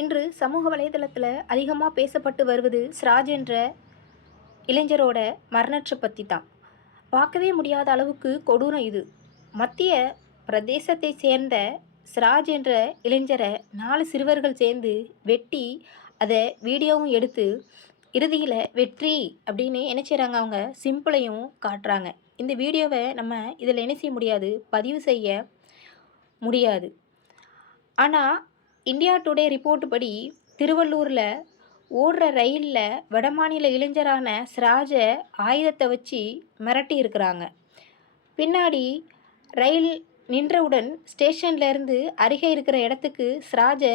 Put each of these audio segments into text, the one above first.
இன்று சமூக வலைதளத்தில் அதிகமாக பேசப்பட்டு வருவது சிராஜ் என்ற இளைஞரோட மரணத்தை பற்றி தான். பார்க்கவே முடியாத அளவுக்கு கொடூரம் இது. மத்திய பிரதேசத்தை சேர்ந்த சிராஜ் என்ற இளைஞரை 4 சிறுவர்கள் சேர்ந்து வெட்டி அதை வீடியோவும் எடுத்து இறுதியில் வெற்றி அப்படின்னு என்ன செய்கிறாங்க, அவங்க சிம்பிளையும் காட்டுறாங்க. இந்த வீடியோவை நம்ம இதில் என்ன செய்ய முடியாது, பதிவு செய்ய முடியாது. ஆனால் இந்தியா டுடே ரிப்போர்ட் படி திருவள்ளூரில் ஓடுற ரயிலில் வடமாநில இளைஞரான சிராஜை ஆயுதத்தை வச்சு மிரட்டி இருக்கிறாங்க. பின்னாடி ரயில் நின்றவுடன் ஸ்டேஷன்லேருந்து அருகே இருக்கிற இடத்துக்கு சிராஜை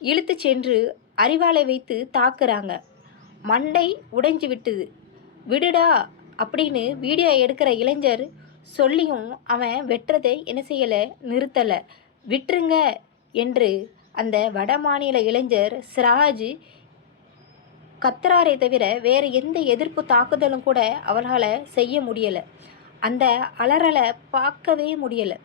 இழுத்து சென்று அரிவாளை வைத்து தாக்குறாங்க. மண்டை உடைஞ்சு விட்டுது. விடுடா அப்படின்னு வீடியோ எடுக்கிற இளைஞர் சொல்லியும் அவன் வெட்டுறதை என்ன செய்யலை, நிறுத்தலை. விட்டுருங்க என்று அந்த வடமாநில இளைஞர் சிராஜ் கத்துறாரே தவிர வேறு எந்த எதிர்ப்பு தாக்குதலும் கூட அவரால் செய்ய முடியலை. அந்த அலறலை பார்க்கவே முடியலை.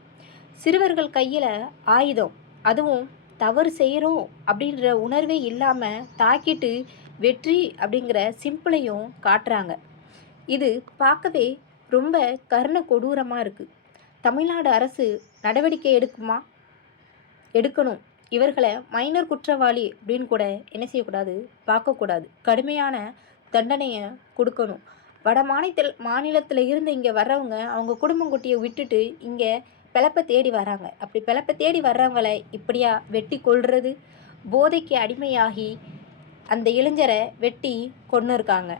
சிறுவர்கள் கையில் ஆயுதம், அதுவும் தவறு செய்கிறோம் அப்படின்ற உணர்வே இல்லாமல் தாக்கிட்டு வெற்றி அப்படிங்கிற சிம்பிளையும் காட்டுறாங்க. இது பார்க்கவே ரொம்ப கருண கொடூரமாக இருக்குது. தமிழ்நாடு அரசு நடவடிக்கை எடுக்கணும். இவர்களை மைனர் குற்றவாளி அப்படின்னு கூட என்ன செய்யக்கூடாது, பார்க்கக்கூடாது. கடுமையான தண்டனையை கொடுக்கணும். வட மாநிலத்தில் இருந்து இங்கே வர்றவங்க அவங்க குடும்பங்குட்டியை விட்டுட்டு இங்கே பிழப்பை தேடி வராங்க. அப்படி பிழப்பை தேடி வர்றவங்களை இப்படியா வெட்டி கொள்வது? போதைக்கு அடிமையாகி அந்த இளைஞரை வெட்டி கொன்று இருக்காங்க.